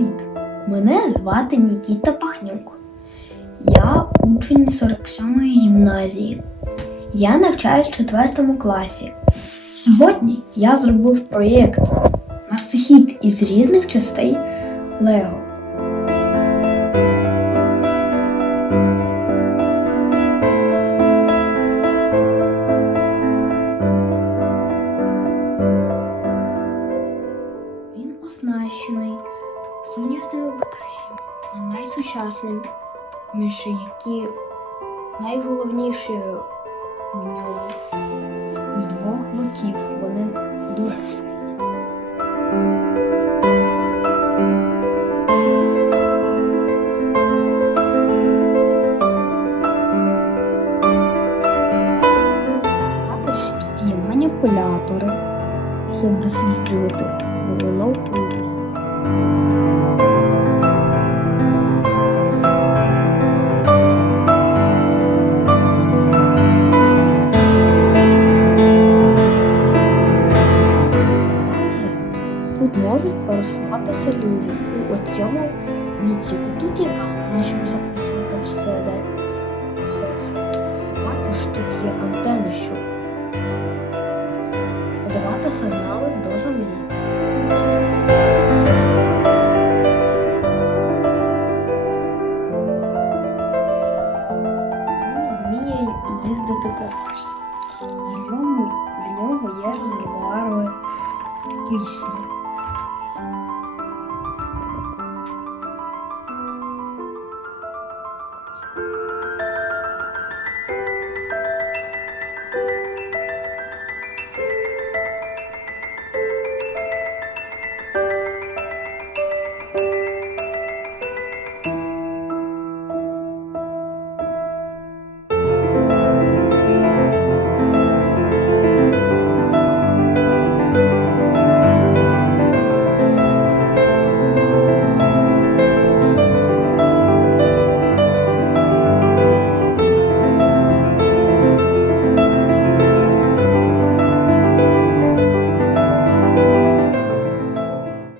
Привіт! Мене звати Нікіта Пахнюк. Я учень 47-ї гімназії. Я навчаюсь в 4 класі. Сьогодні я зробив проєкт марсихід із різних частей Лего. Сонячними батареями, найсучасним, між які найголовніше у ньому з двох боків вони дуже сильні. Також тут є маніпулятори, щоб досліджувати воно тут можуть пересуватися люди у цьому відсіку. Тут є камера, щоб записувати все, де все це. Також тут є антени, щоб подавати сигнали до землі. Він вміє їздити по в нього є резервуари кисню.